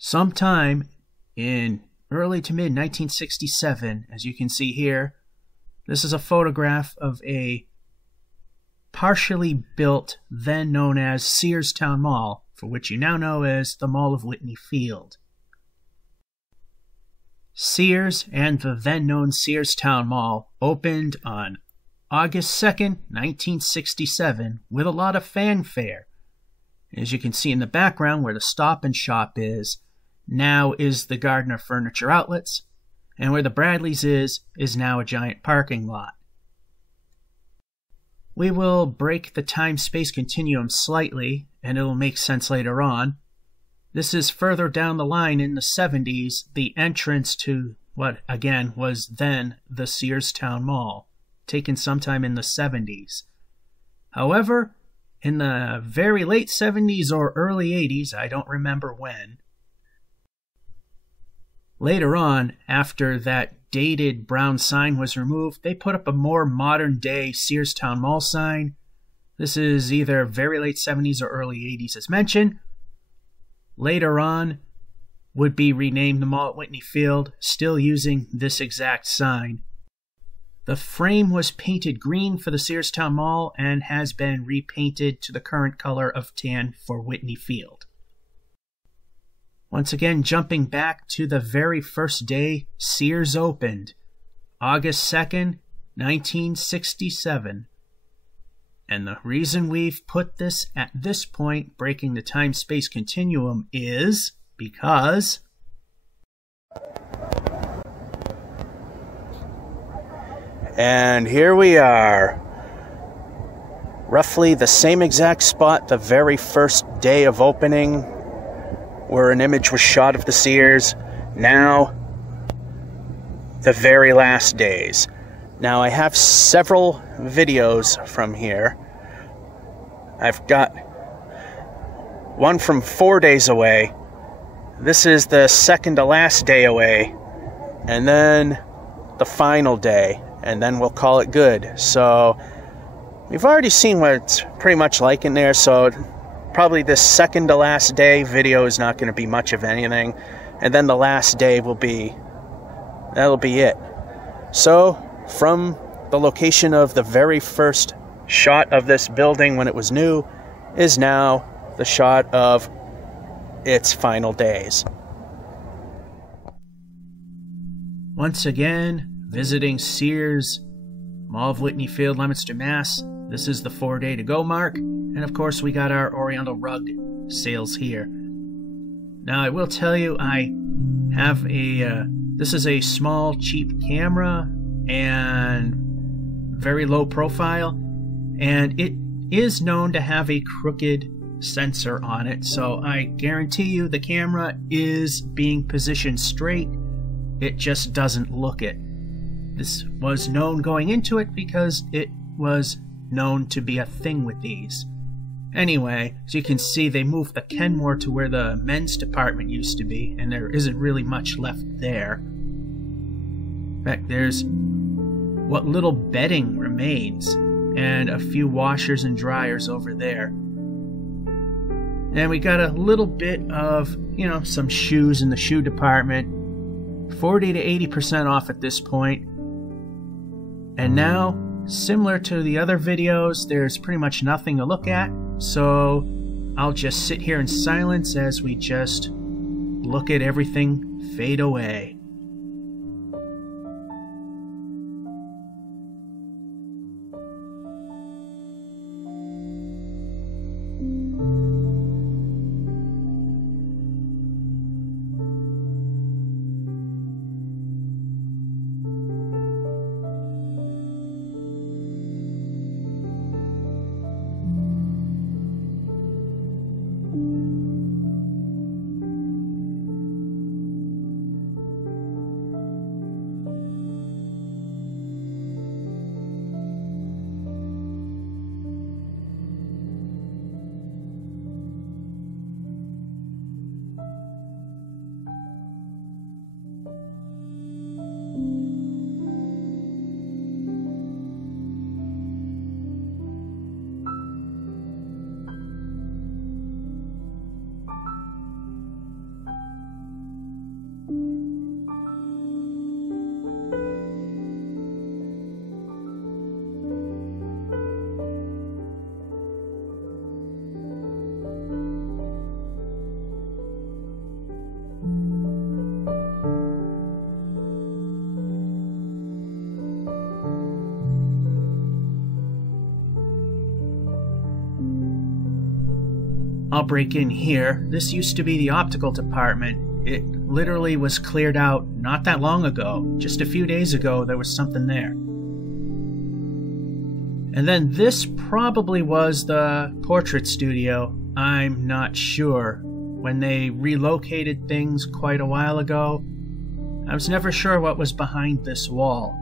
Sometime in early to mid 1967, as you can see here, this is a photograph of a partially built, then known as Searstown Mall, for which you now know as the Mall of Whitney Field. Sears and the then known Searstown Mall opened on August 2nd, 1967, with a lot of fanfare. As you can see in the background where the Stop and Shop is, now is the Gardner Furniture Outlets, and where the Bradleys is now a giant parking lot. We will break the time-space continuum slightly, and it will make sense later on. This is further down the line in the 70s, the entrance to what, again, was then the Searstown Mall, taken sometime in the 70s. However, in the very late 70s or early 80s, I don't remember when, later on, after that dated brown sign was removed, they put up a more modern-day Searstown Mall sign. This is either very late 70s or early 80s as mentioned. Later on, would be renamed the Mall at Whitney Field, still using this exact sign. The frame was painted green for the Searstown Mall and has been repainted to the current color of tan for Whitney Field. Once again, jumping back to the very first day Sears opened, August 2nd, 1967. And the reason we've put this at this point, breaking the time-space continuum, is because and here we are, roughly the same exact spot the very first day of opening, where an image was shot of the Sears. Now, the very last days. Now, I have several videos from here. I've got one from 4 days away. This is the second to last day away. And then the final day. And then we'll call it good. So, we've already seen what it's pretty much like in there. So, probably this second to last day video is not going to be much of anything. And then the last day will be, that'll be it. So, from the location of the very first shot of this building when it was new is now the shot of its final days. Once again, visiting Sears, Mall of Whitney Field, Leominster, Mass. This is the 4-day to go mark. And of course we got our Oriental rug sales here. Now I will tell you, I have this is a small cheap camera and very low profile, and it is known to have a crooked sensor on it, so I guarantee you the camera is being positioned straight. It just doesn't look it. This was known going into it because it was known to be a thing with these. Anyway, as you can see, they moved the Kenmore to where the men's department used to be, and there isn't really much left there. In fact, there's what little bedding remains, and a few washers and dryers over there. And we got a little bit of, some shoes in the shoe department. 40 to 80% off at this point. And now, similar to the other videos, there's pretty much nothing to look at, so I'll just sit here in silence as we just look at everything fade away. I'll break in here. This used to be the optical department. It literally was cleared out not that long ago. Just a few days ago, there was something there. And then this probably was the portrait studio. I'm not sure. When they relocated things quite a while ago, I was never sure what was behind this wall.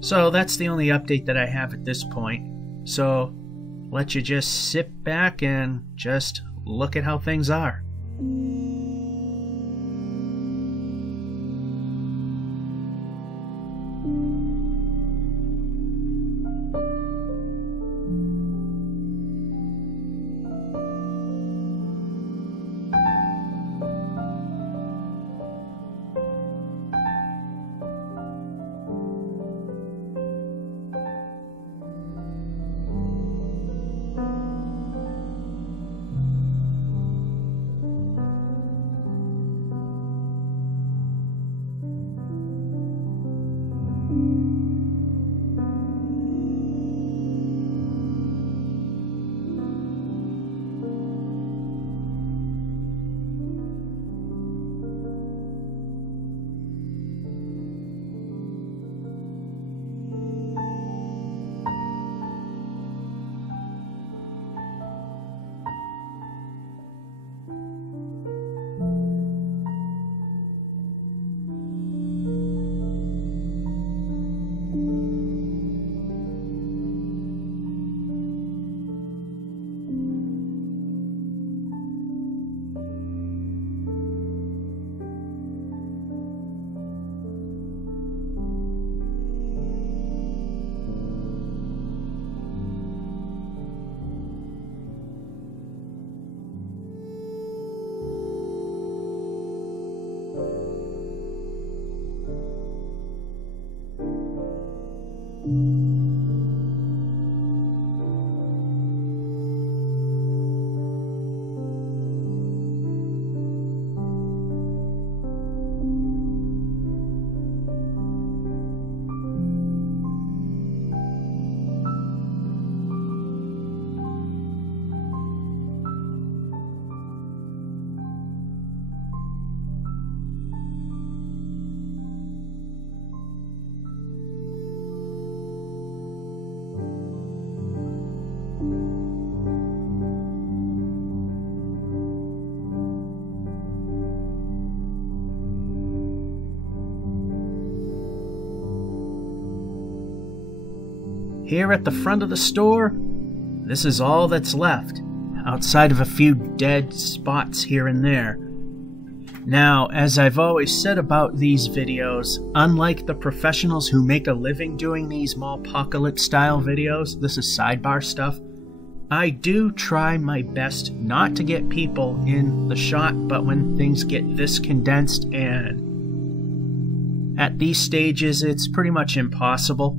So that's the only update that I have at this point. So let you just sit back and just look at how things are. Here at the front of the store, this is all that's left, outside of a few dead spots here and there. Now, as I've always said about these videos, unlike the professionals who make a living doing these mallpocalypse style videos, this is sidebar stuff, I do try my best not to get people in the shot, but when things get this condensed and at these stages it's pretty much impossible.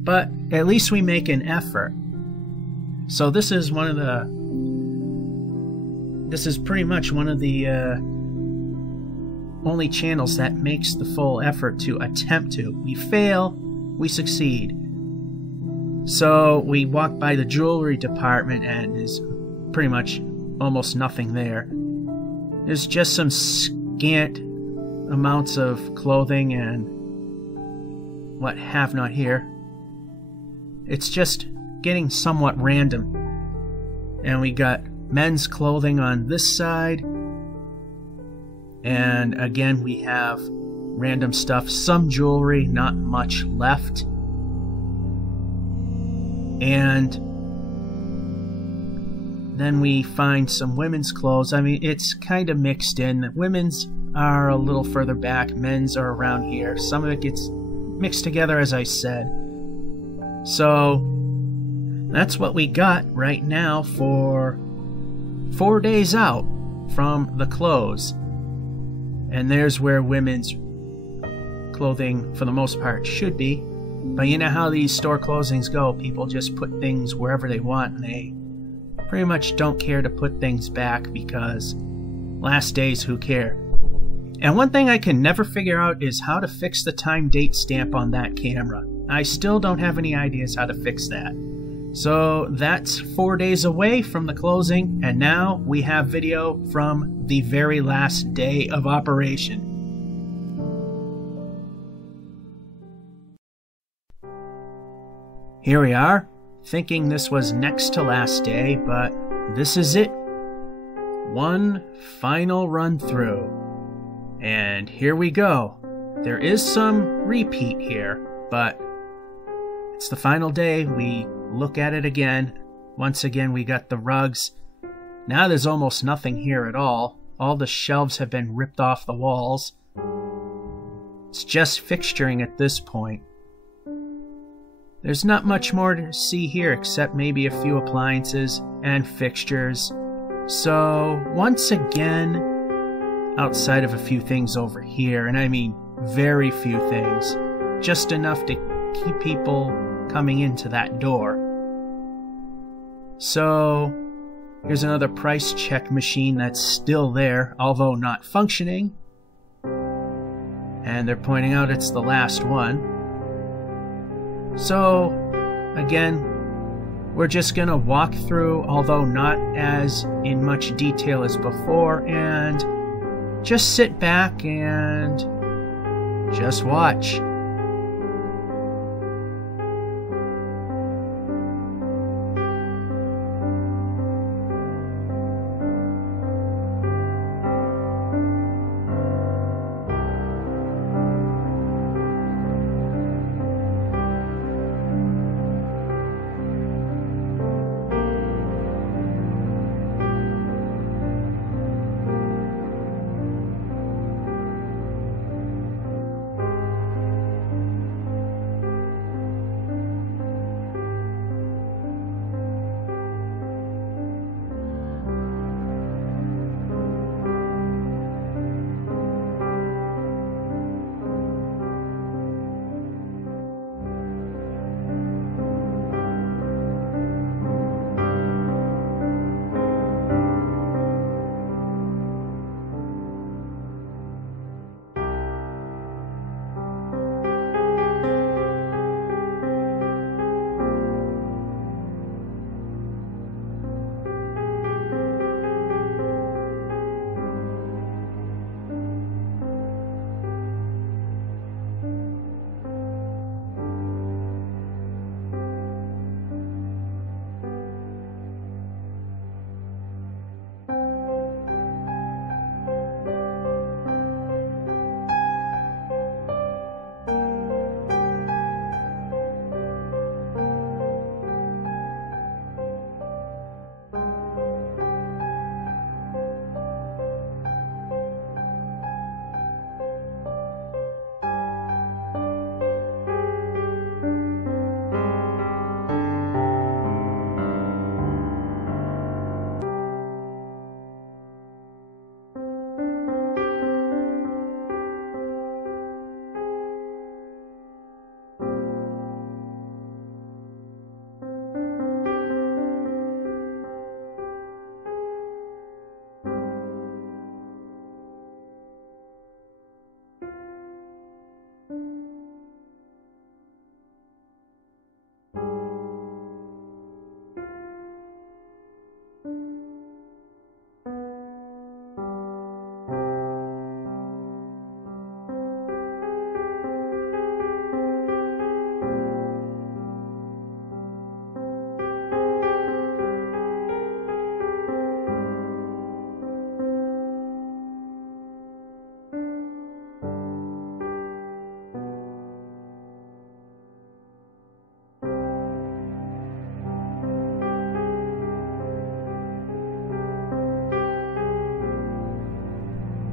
But at least we make an effort. So this is pretty much one of the only channels that makes the full effort to attempt to. We fail, we succeed. So we walk by the jewelry department and there's pretty much almost nothing there. There's just some scant amounts of clothing and what have not here. It's just getting somewhat random. And we got men's clothing on this side. And again, we have random stuff. Some jewelry, not much left. And then we find some women's clothes. I mean, it's kind of mixed in. Women's are a little further back. Men's are around here. Some of it gets mixed together, as I said. So that's what we got right now for 4 days out from the close. And there's where women's clothing, for the most part, should be. But you know how these store closings go. People just put things wherever they want, and they pretty much don't care to put things back because last days, who care? And one thing I can never figure out is how to fix the time date stamp on that camera. I still don't have any ideas how to fix that. So that's 4 days away from the closing, and now we have video from the very last day of operation. Here we are, thinking this was next to last day, but this is it. One final run through. And here we go. There is some repeat here, but it's the final day. We look at it again. Once again, we got the rugs. Now there's almost nothing here at all. All the shelves have been ripped off the walls. It's just fixturing at this point. There's not much more to see here except maybe a few appliances and fixtures. So, once again, outside of a few things over here, and I mean very few things, just enough to keep people coming into that door. So, here's another price check machine that's still there, although not functioning. And they're pointing out it's the last one. So, again, we're just gonna walk through, although not as in much detail as before, and just sit back and just watch.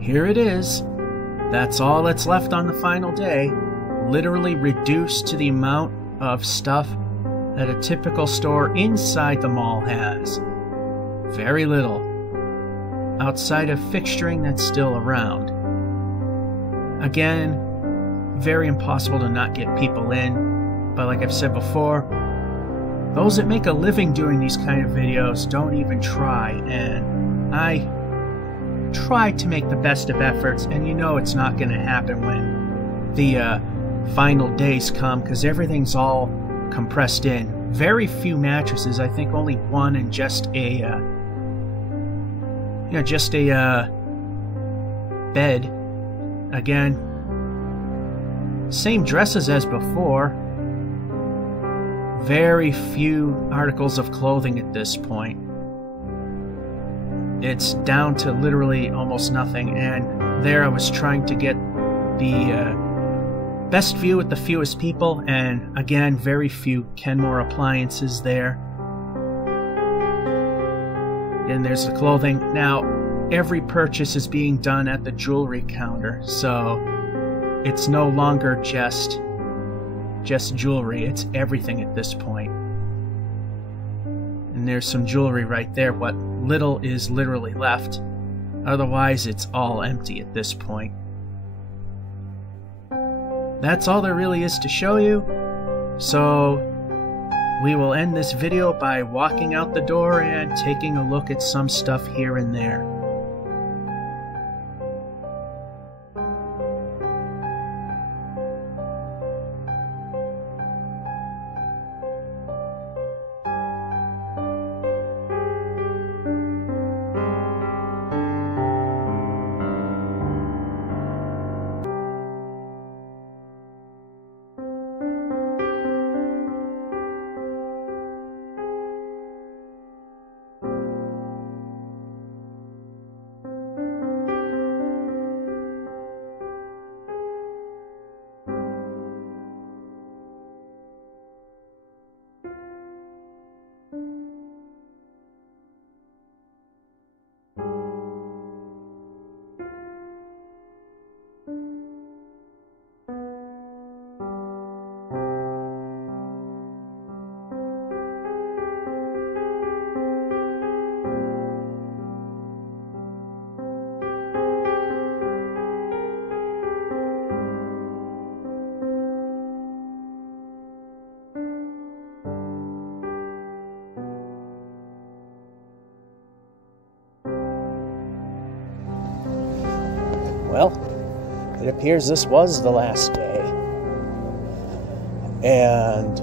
Here it is. That's all that's left on the final day, literally reduced to the amount of stuff that a typical store inside the mall has. Very little, outside of fixturing that's still around. Again, very impossible to not get people in, but like I've said before, those that make a living doing these kind of videos don't even try, and I try to make the best of efforts, and you know it's not going to happen when the final days come, because everything's all compressed in very few mattresses. I think only one, and just a bed. Again, same dresses as before. Very few articles of clothing at this point. It's down to literally almost nothing, and there I was trying to get the best view with the fewest people, and again, very few Kenmore appliances there. And there's the clothing. Now, every purchase is being done at the jewelry counter, so it's no longer just jewelry, it's everything at this point. And there's some jewelry right there, what little is literally left. Otherwise, it's all empty at this point. That's all there really is to show you. So we will end this video by walking out the door and taking a look at some stuff here and there. Well, it appears this was the last day. And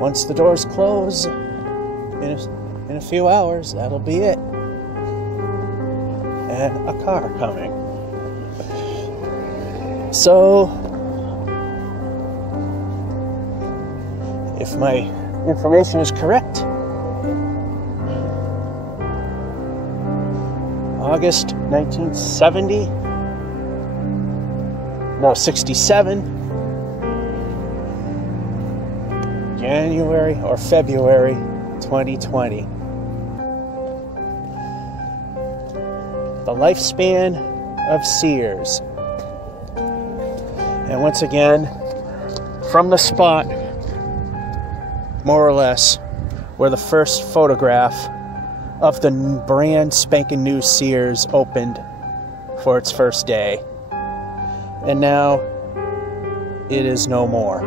once the doors close in a few hours, that'll be it. And a car coming. So, if my information is correct, August 1970, no, 67, January or February 2020. The lifespan of Sears. And once again, from the spot, more or less, where the first photograph of the brand spanking new Sears opened for its first day. And now, it is no more.